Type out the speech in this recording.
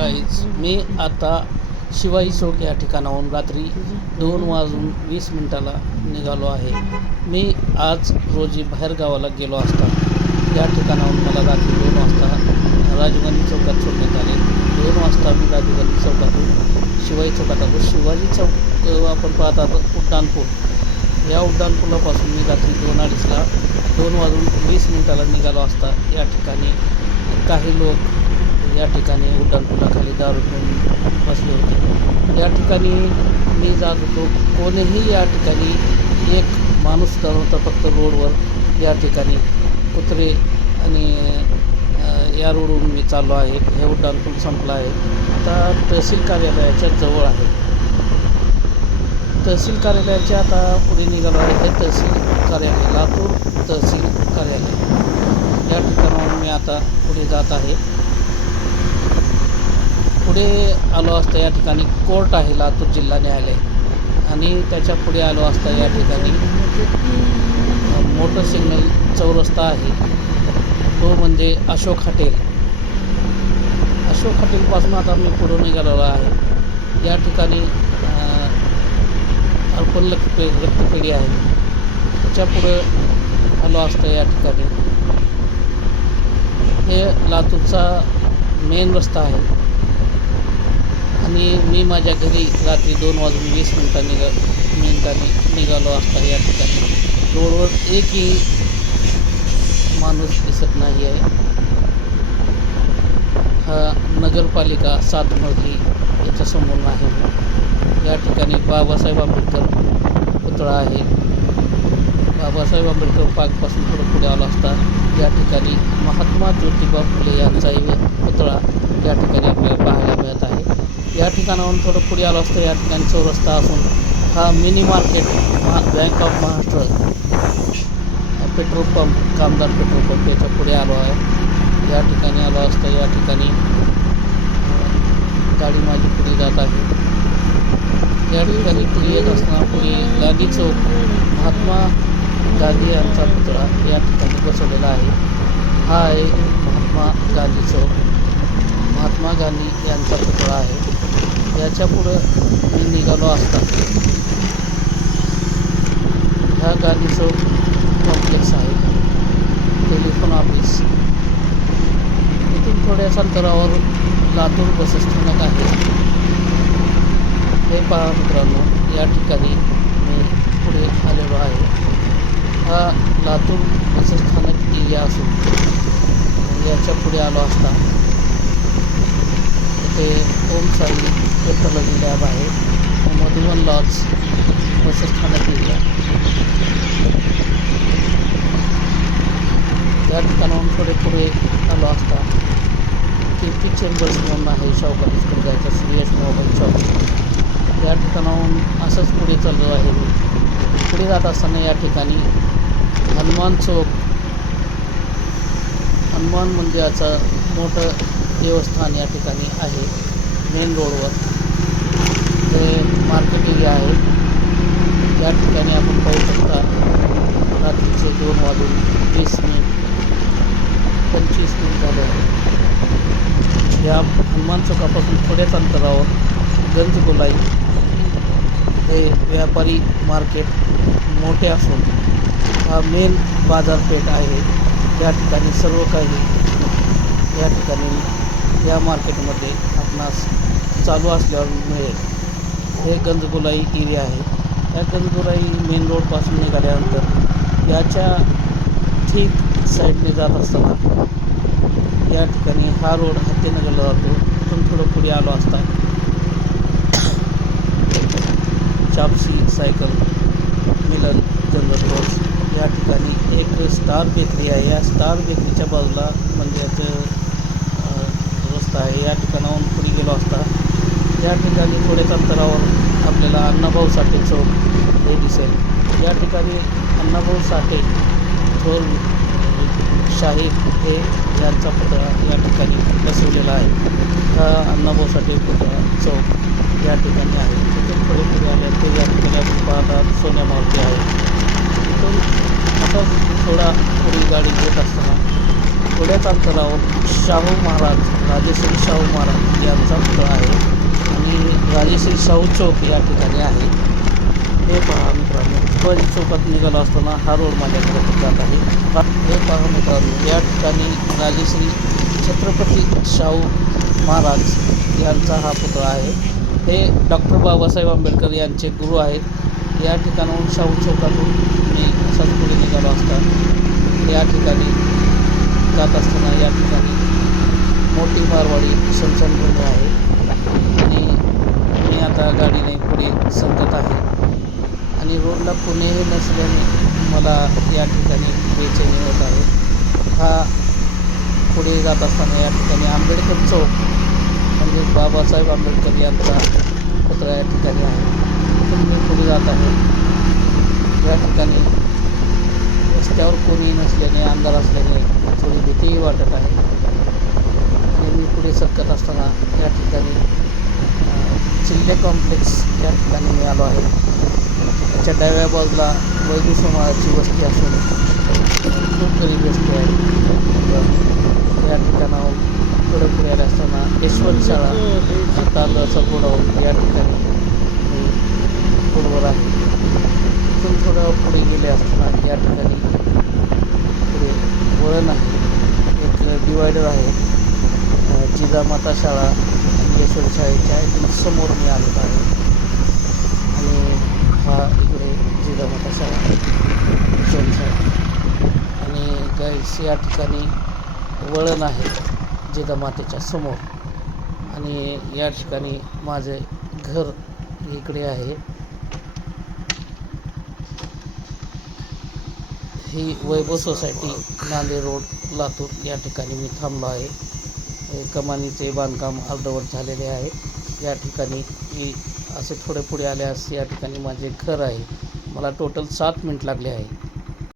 Guys मी आता शिवाई चौक या ठिकाणाहून रात्री 2:20 निघालो आहे. मी आज रोजी बाहेर गावाला गेलो असता या ठिकाणाहून मला रात्री 2 वाजता राजीव चौकात सोडण्यात आले. 2 वाजता मी राजीव चौकातून शिवाई चौकात आलो. शिवाजी चौक आपण पाहता उड्डाणपूल, या उड्डाणपुलापासून मी रात्री 2:30ला 2:20 निघालो असता या ठिकाणी काही लोक या ठिकाणी उड्डाणपुलाखाली दारू पिऊन बसले होते. या ठिकाणी मी जात होतो, कोणीही या ठिकाणी एक माणूस नव्हता. फक्त रोडवर या ठिकाणी कुत्रे आणि या रोडवरून मी चाललो आहे. हे उड्डाणपूल संपलं आहे. आता तहसील कार्यालयाच्या जवळ आहे. तहसील कार्यालयाच्या आता पुढे निघालो आहे. हे तहसील कार्यालय, लातूर तहसील कार्यालय या ठिकाणाहून मी आता पुढे जात आहे. पुढे आलो असता या ठिकाणी कोर्ट आहे, लातूर जिल्हा न्यायालय, आणि त्याच्या पुढे आलो असता या ठिकाणी मोटर सिग्नल चौरस्ता आहे, तो म्हणजे अशोक हॉटेल. अशोक हॉटेलपासून आता मी पुढे निघालेलो आहे. या ठिकाणी अर्पण रक्तपेढी आहे, त्याच्या पुढं आलो असतं. या ठिकाणी हे लातूरचा मेन रस्ता आहे आणि मी माझ्या घरी रात्री 2:20 निघालो असता. या ठिकाणी रोडवर एकही माणूस दिसत नाही आहे. हा नगरपालिका 7 मजली याच्यासमोर आहे. या ठिकाणी बाबासाहेब आंबेडकर पुतळा आहे. बाबासाहेब आंबेडकर पार्कपासून थोडं पुढे आलो असता या ठिकाणी महात्मा ज्योतिबा फुले यांचाही पुतळा या ठिकाणी आपल्याला पाहायला मिळत आहे. या ठिकाणाहून थोडं पुढे आलो असतं. या ठिकाणी चौरस्ता असून हा mini market, bank of Maharashtra, petrol pump, Kamdar petrol pump याच्या पुढे आलो आहे. या ठिकाणी आलो असतं. या ठिकाणी गाडी माझी पुढे जात आहे. या ठिकाणी पुढे येत असताना पुढे गांधी चौक, महात्मा गांधी यांचा पुतळा या ठिकाणी बसवलेला आहे. हा आहे महात्मा गांधी चौक. महात्मा गांधी यांचा पुतळा आहे. याच्या पुढं मी निघालो असता ह्या गांधी चौक कॉम्प्लेक्स आहे, टेलिफोन ऑफिस. इथून थोड्याच अंतरावर लातूर बसस्थानक आहे. हे पहा मित्रांनो, या ठिकाणी मी पुढे आलेलो आहे. हा लातूर बसस्थानक एरिया असून याच्या पुढे आलो असता ते ओम साई पेट्रोलॉजी लॅब आहे, मधुवन लॉज बसस्थानक एरिया. या ठिकाणाहून थोडे पुढे आलो असता कीर्ती चेंबर्स म्हणून आहे, शाहूकारीकडे जायचं, श्रीयश मोबाईल शॉप. या ठिकाणाहून असंच पुढे चाललो आहे मी. पुढे जात असताना या ठिकाणी हनुमान चौक, हनुमान मंदिराचं मोठं देवस्थान या ठिकाणी आहे. मेन रोडवर हे मार्केट एरिया आहे. या ठिकाणी आपण पाहू शकता रात्रीचे 2:20 25 झाले आहे. या हनुमान चौकापासून थोड्याच अंतरावर गंजगोलाई हे व्यापारी मार्केट मोठे असून हा मेन बाजारपेठ आहे. या ठिकाणी सर्व काही या ठिकाणी या मार्केटमध्ये आपणास चालू असल्यावर मिळेल. हे गंजगोलाई एरिया आहे. या गंजगोलाई मेन रोडपासून निघाल्यानंतर याच्या ठीक साईडने जात असताना या ठिकाणी हा रोड हत्तीनगरला जातो. तिथून थोडं पुढे आलो असता चापसी सायकल मिलन जनरल स्टोर्स या ठिकाणी एक स्टार बेकरी आहे. या स्टार बेकरीच्या बाजूला मंदिराचं रस्ता आहे. या ठिकाणाहून पुढे गेलो असता या ठिकाणी थोड्याच अंतरावर आपल्याला अण्णाभाऊ साठे चौक हे दिसेल. या ठिकाणी अण्णाभाऊ साठे थोर शाहीर हे यांचा पुतळा या ठिकाणी बसवलेला आहे. हा अण्णाभाऊ साठे पुतळा चौक या ठिकाणी आहे. तिथून थोडे पुढे आले ते या ठिकाणी आपण पाहतात सोन्या मारुती आहे. तिथून असाच थोडा पुढे गाडी घेत असताना थोड्याच अंतरावर शाहू महाराज, राजेश्री शाहू महाराज यांचा पुतळा आहे आणि राजेश्री शाहू चौक या ठिकाणी आहे. हे पहा मित्रांनो, शिवाजी चौकात निघालो असताना हा रोड माझ्याकडे जात आहे. हे पहा मित्रांनो, या ठिकाणी राजेश्री छत्रपती शाहू महाराज यांचा हा पुतळा आहे. हे डॉक्टर बाबासाहेब आंबेडकर यांचे गुरु आहेत. या ठिकाणाहून शाहू चौकातून मी असाच पुढे निघालो असता या ठिकाणी जात असताना या ठिकाणी मोठी मारवाडी स्मशानभूमी आहे आणि मी आता गाडीने पुढे सरकत आहे आणि रोडला कुणीही नसल्याने मला या ठिकाणी बेचैनी होत आहे. हा पुढे जात असताना या ठिकाणी आंबेडकर चौक म्हणजे बाबासाहेब आंबेडकर यांचा पुतळा या ठिकाणी आहे. तिथून मी पुढे जात आहे. या ठिकाणी रस्त्यावर कोणी नसल्याने, अंधार असल्याने थोडी भीतीही वाटत आहे आणि मी पुढे सरकत असताना या ठिकाणी चिल्ले कॉम्प्लेक्स या ठिकाणी मी आलो आहे. त्याच्या डाव्या बाजूला वैदू समाजाची वस्ती असून खूप गरीब वस्ती आहे. या ठिकाणाहून पुढे पुढे आले असताना यशवंत शाळा तांदळाचा गोडाऊन या ठिकाणी मी पुढवर आहे. तिथून थोडं पुढे गेले असताना या ठिकाणी पुढे वळण आहे, एक डिवायडर आहे. जिजामाता शाळा आणि यशवंत शाळेच्या एकदम समोर मी आलेलो आहे आणि हा इकडे जिजामाता शाळा, यशवंत शाळा आणि गाईड्स या ठिकाणी वळण आहे जिजामातेच्या समोर आणि या ठिकाणी माझे घर इकडे आहे. ही वैभव सोसायटी, नांदेड रोड, लातूर या ठिकाणी मी थांबलो आहे. कमानीचे बांधकाम अर्धवट झालेले आहे. या ठिकाणी मी असे थोडे पुढे आल्यास या ठिकाणी माझे घर आहे. मला टोटल 7 मिनिट लागले आहे.